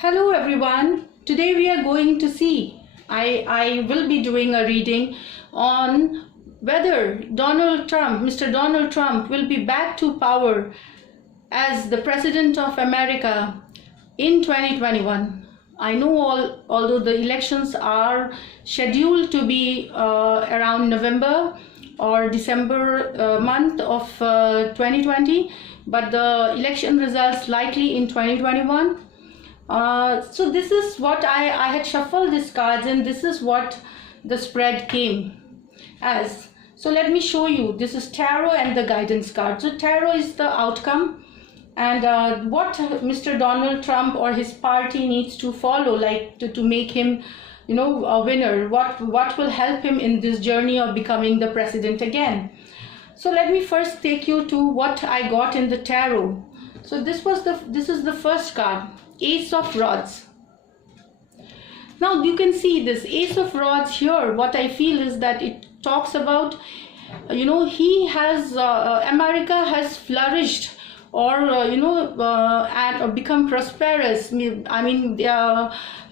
Hello everyone. Today we are going to see, I will be doing a reading on whether Mr. Donald Trump will be back to power as the President of America in 2021. I know although the elections are scheduled to be around November or December month of 2020, but the election results likely in 2021. So this is what I had shuffled these cards, and this is what the spread came as. So let me show you. This is tarot and the guidance card. So tarot is the outcome, and what Mr. Donald Trump or his party needs to follow, like to make him, a winner. What will help him in this journey of becoming the president again. So let me first take you to what I got in the tarot. So this is the first card. Ace of Rods. Now you can see this Ace of Rods here. What I feel is that it talks about, he has, America has flourished or, and become prosperous. I mean,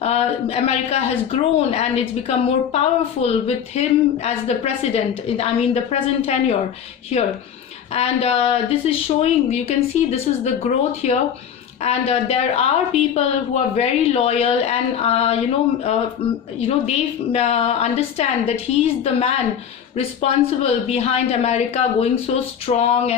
America has grown and it's become more powerful with him as the president. I mean, the present tenure here. And this is showing, you can see this is the growth here. And there are people who are very loyal, and they understand that he is the man responsible behind America going so strong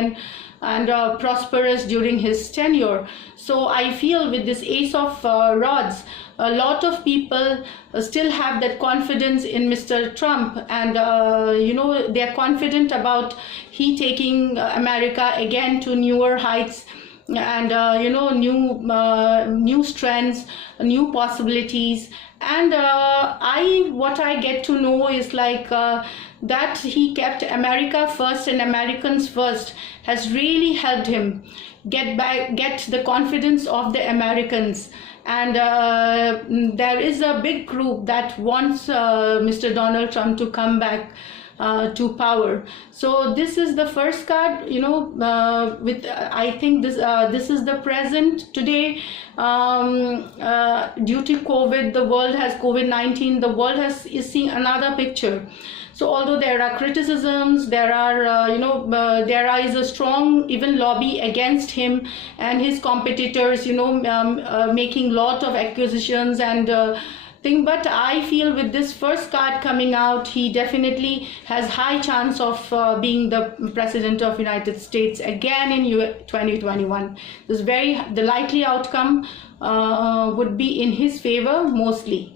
and prosperous during his tenure. So I feel with this Ace of Rods, a lot of people still have that confidence in Mr. Trump, and they are confident about he taking America again to newer heights, and new strengths, new possibilities. And what I get to know is like that he kept America first and Americans first has really helped him get the confidence of the Americans. And there is a big group that wants Mr. Donald Trump to come back to power. So this is the first card, I think this is the present today. Due to COVID, the world has COVID-19, the world is seeing another picture. So although there are criticisms, there are there is a strong even lobby against him and his competitors, making lot of accusations and thing. But I feel with this first card coming out, he definitely has high chance of being the president of United States again in 2021. The likely outcome would be in his favor mostly.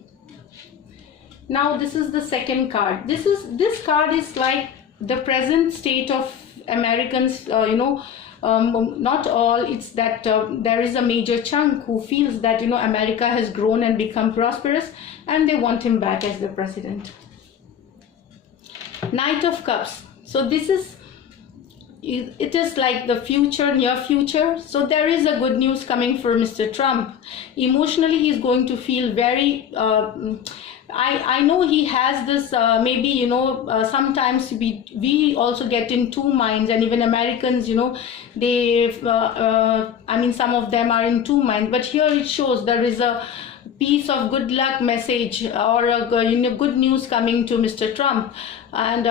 Now this is the second card. This card is like the present state of Americans, not all, it's that there is a major chunk who feels that America has grown and become prosperous, and they want him back as the president. Knight of Cups. So it is like the future, near future. So there is a good news coming for Mr. Trump. Emotionally, he's going to feel very I know he has this sometimes we also get in two minds, and even Americans, they some of them are in two minds. But here it shows there is a piece of good luck message or a good news coming to Mr. Trump. And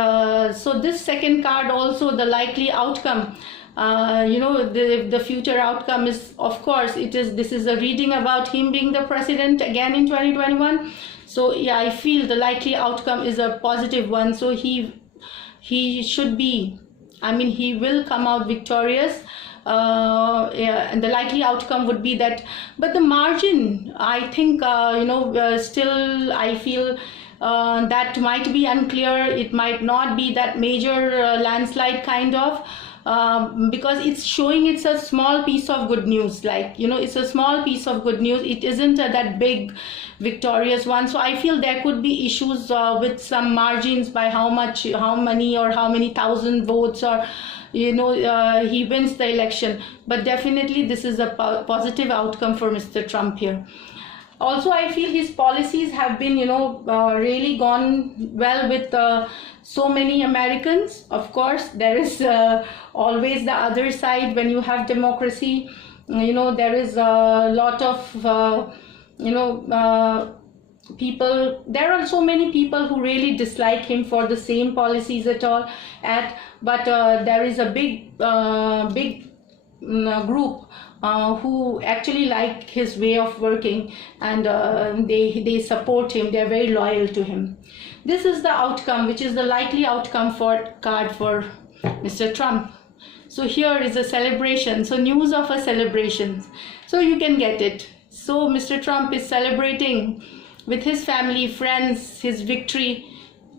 so this second card also, the likely outcome, the future outcome is, of course, this is a reading about him being the president again in 2021. So yeah, I feel the likely outcome is a positive one. So he should be, he will come out victorious. And the likely outcome would be that, but the margin, I think, still I feel that might be unclear. It might not be that major landslide kind of, because it's showing it's a small piece of good news, it's a small piece of good news. It isn't that big victorious one. So I feel there could be issues with some margins by how many thousand votes, or he wins the election. But definitely this is a positive outcome for Mr. Trump here. Also, I feel his policies have been, really gone well with so many Americans. Of course, there is always the other side when you have democracy. There is a lot of you know, people, there are so many people who really dislike him for the same policies at all, but there is a big group who actually like his way of working, and they support him. They're very loyal to him. This is the outcome, which is the likely outcome card for Mr. Trump. So here is a celebration. So news of a celebration. So you can get it. So Mr. Trump is celebrating with his family, friends, his victory,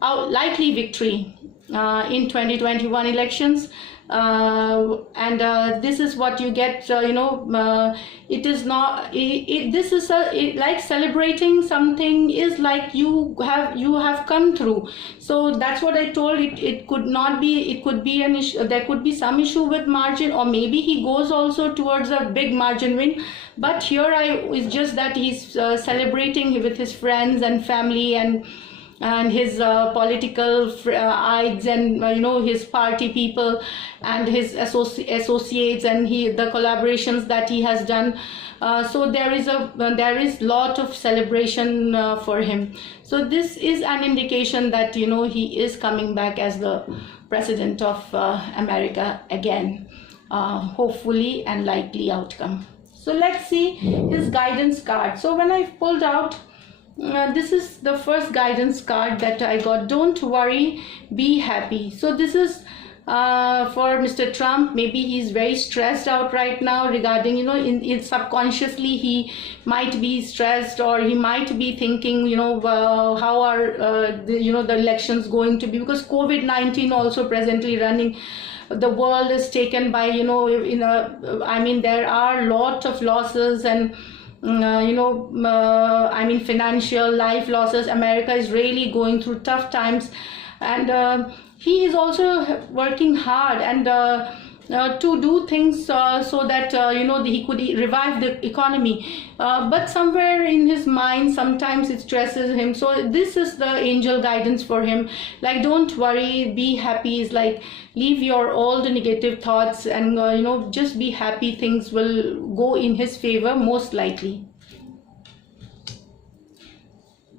likely victory in 2021 elections. And this is what you get. It is not. This is like celebrating something is like you have come through. So that's what I told. It could not be. It could be an issue. There could be some issue with margin, or maybe he goes also towards a big margin win. But here it's just that he's celebrating with his friends and family and his political aides and his party people and his associates and the collaborations that he has done. So there is lot of celebration for him. So this is an indication that he is coming back as the president of America again, hopefully, and likely outcome. So let's see his guidance card. So when I pulled out, this is the first guidance card that I got. Don't worry, be happy. So this is for Mr. Trump. Maybe he's very stressed out right now regarding, in subconsciously he might be stressed, or he might be thinking, how are the elections going to be, because COVID-19 also presently running. The world is taken by, there are a lot of losses and financial life losses. America is really going through tough times, and he is also working hard and to do things so that he could revive the economy, but somewhere in his mind sometimes it stresses him. So this is the angel guidance for him, like don't worry, be happy. Is like leave your all the negative thoughts and just be happy. Things will go in his favor most likely.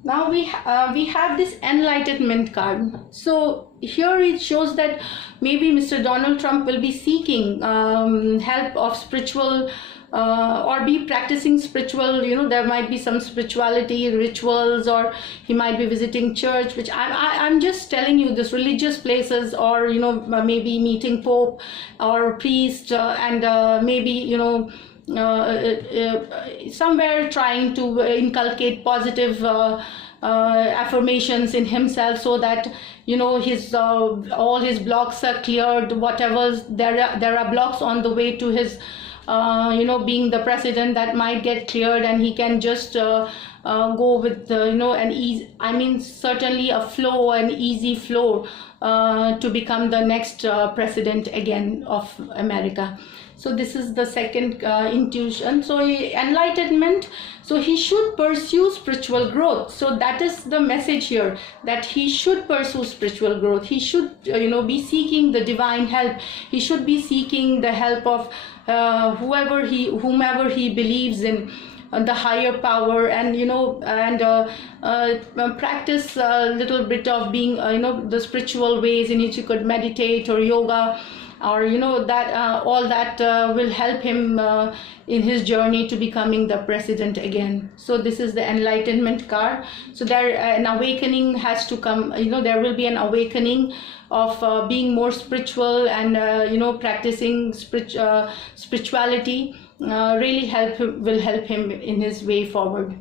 Now we have this enlightenment card. So here it shows that maybe Mr. Donald Trump will be seeking help of spiritual or be practicing spiritual, there might be some spirituality rituals, or he might be visiting church, which I'm just telling you, this religious places, or maybe meeting Pope or priest, and maybe somewhere trying to inculcate positive affirmations in himself, so that his all his blocks are cleared. Whatever there are blocks on the way to his being the president, that might get cleared, and he can just go with an easy, certainly a flow, an easy flow to become the next president again of America. So this is the second intuition. So enlightenment. So he should pursue spiritual growth. So that is the message here, that he should pursue spiritual growth. He should be seeking the divine help. He should be seeking the help of whomever he believes in, the higher power, and practice a little bit of being the spiritual ways in which you could meditate or yoga, or that all that will help him in his journey to becoming the president again. So this is the enlightenment card. So there an awakening has to come. There will be an awakening of being more spiritual, and practicing spirituality will help him in his way forward.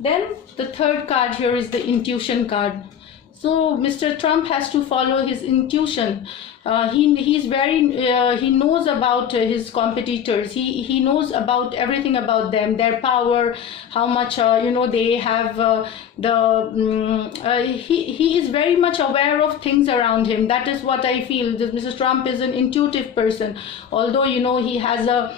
Then the third card here is the intuition card. So Mr. Trump has to follow his intuition. He knows about his competitors. He knows about everything about them, their power, how much they have. He is very much aware of things around him. That is what I feel. Mr. Trump is an intuitive person, although he has a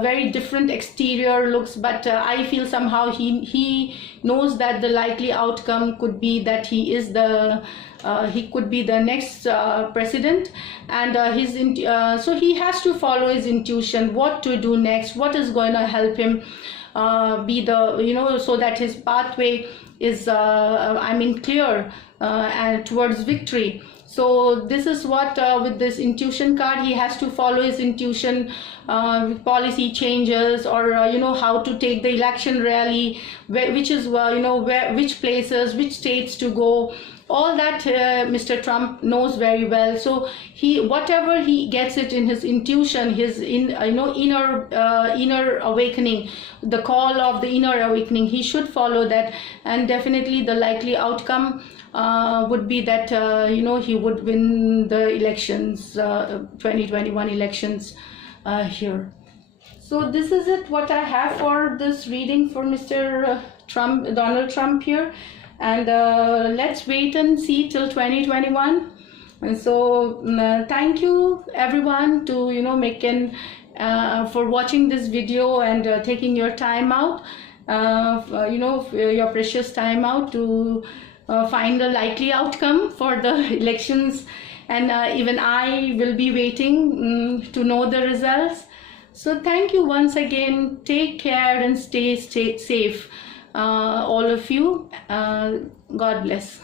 very different exterior looks, but I feel somehow he knows that the likely outcome could be that he could be the next president, and so he has to follow his intuition, what to do next, what is going to help him be the, so that his pathway is clear and towards victory. So this is what with this intuition card, he has to follow his intuition, policy changes, or how to take the election rally, which is which places, which states to go. All that Mr. Trump knows very well. So whatever he gets it in his intuition, his inner awakening, the call of the inner awakening, he should follow that. And definitely the likely outcome would be that he would win the elections, 2021 elections here. So this is it, what I have for this reading for Mr. Donald Trump here. And let's wait and see till 2021. And so thank you everyone to for watching this video and taking your time out, your precious time out to find a likely outcome for the elections. And even I will be waiting to know the results. So thank you once again. Take care and stay safe, all of you. God bless.